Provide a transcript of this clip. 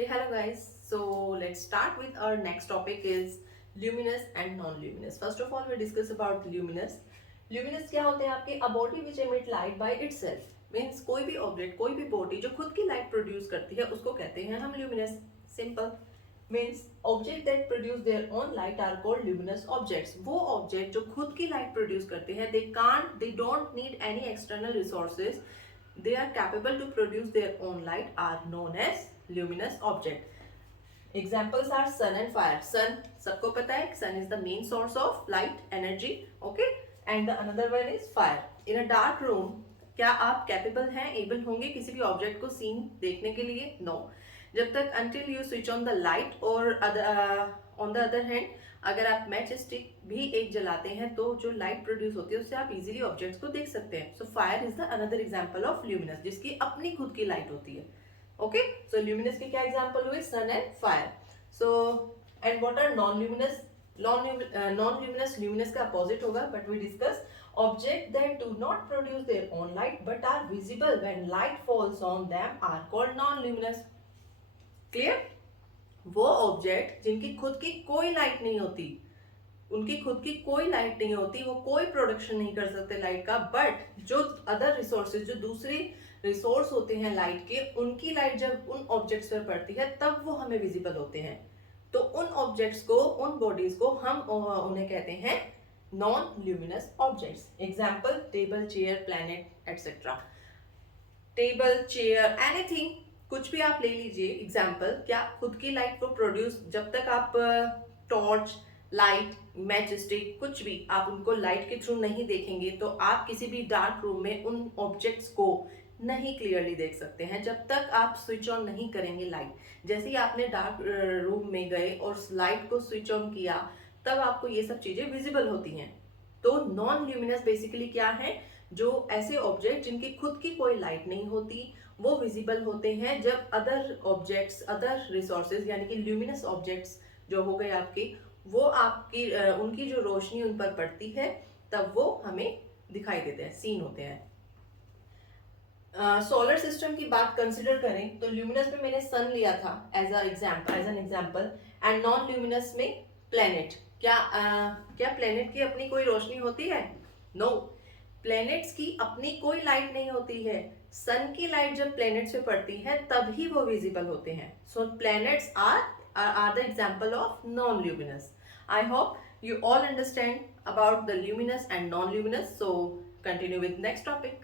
Hey, hello guys. So let's start with our next topic is luminous and non-luminous. First of all, we discuss about luminous. Luminous क्या होते हैं आपके? A body which emit light by itself. Means कोई भी object, कोई भी body जो खुद की लाइट प्रोड्यूस करती है उसको कहते हैं हम luminous. Simple. Means object that produce their own light are called luminous objects. वो ऑब्जेक्ट जो खुद की लाइट प्रोड्यूस करते हैं, they don't need any external resources. They are capable to produce their own light are known as luminous object. Examples are sun and fire. Sun, सबको पता है, sun is the main source of light energy, okay? And the another one is fire. In a dark room, क्या आप capable हैं, able होंगे किसी भी object को scene देखने के लिए? No. जब तक until you switch on the light or on the other hand, अगर आप मैच स्टिक भी एक जलाते हैं तो जो लाइट प्रोड्यूस होती है उससे आप इजीली ऑब्जेक्ट्स को देख सकते हैं. So fire is the another example of luminous, जिसकी अपनी खुद की लाइट होती है. ओके, सो ल्यूमिनस के क्या एग्जांपल हुए? Sun and fire. So and what are non luminous? Non luminous luminous का अपोजिट होगा, but we discuss object that do not produce their own light but are visible when light falls on them are called non luminous. Clear? वो object जिनकी खुद की कोई light नहीं होती, उनकी खुद की कोई लाइट नहीं होती, वो कोई प्रोडक्शन नहीं कर सकते लाइट का, बट जो अदर रिसोर्सेज, जो दूसरे रिसोर्स होते हैं लाइट के, उनकी लाइट जब उन ऑब्जेक्ट्स पर पड़ती है तब वो हमें विजिबल होते हैं. तो उन ऑब्जेक्ट्स को, उन बॉडीज को हम उन्हें कहते हैं non luminous objects. Example table, chair, planet etcetera. Table, chair, anything, कुछ भी आप ले लीजिए एग्जाम्पल. क्या खुद की लाइट को प्रोड्यूस, जब तक आप टॉर्च, लाइट, मैच स्टिक, कुछ भी आप उनको लाइट के थ्रू नहीं देखेंगे तो आप किसी भी डार्क रूम में उन ऑब्जेक्ट्स को नहीं क्लियरली देख सकते हैं जब तक आप स्विच ऑन नहीं करेंगे लाइट. जैसे ही आपने डार्क रूम में गए और लाइट को स्विच ऑन किया तब आपको ये सब चीजें विजिबल होती हैं. तो नॉन ल्यूमिनस बेसिकली क्या है? जो ऐसे ऑब्जेक्ट जिनकी खुद की कोई लाइट नहीं होती, वो विजिबल होते हैं जब अदर ऑब्जेक्ट्स, अदर रिसोर्सेज यानी कि ल्यूमिनस ऑब्जेक्ट्स जो हो गए आपके, वो आपकी उनकी जो रोशनी उन पर पड़ती है तब वो हमें दिखाई देते हैं, सीन होते हैं. सोलर सिस्टम की बात कंसिडर करें तो ल्यूमिनस में मैंने सन लिया था as an example, and non luminous में प्लैनेट. क्या प्लैनेट की अपनी कोई रोशनी होती है? नो. प्लैनेट्स की अपनी कोई लाइट नहीं होती है. सन की लाइट जब प्लैनेट्स पे पड़ती है तभी वो विजिबल होते हैं. सो planets are the example of non-luminous. I hope you all understand about the luminous and non-luminous. So continue with next topic.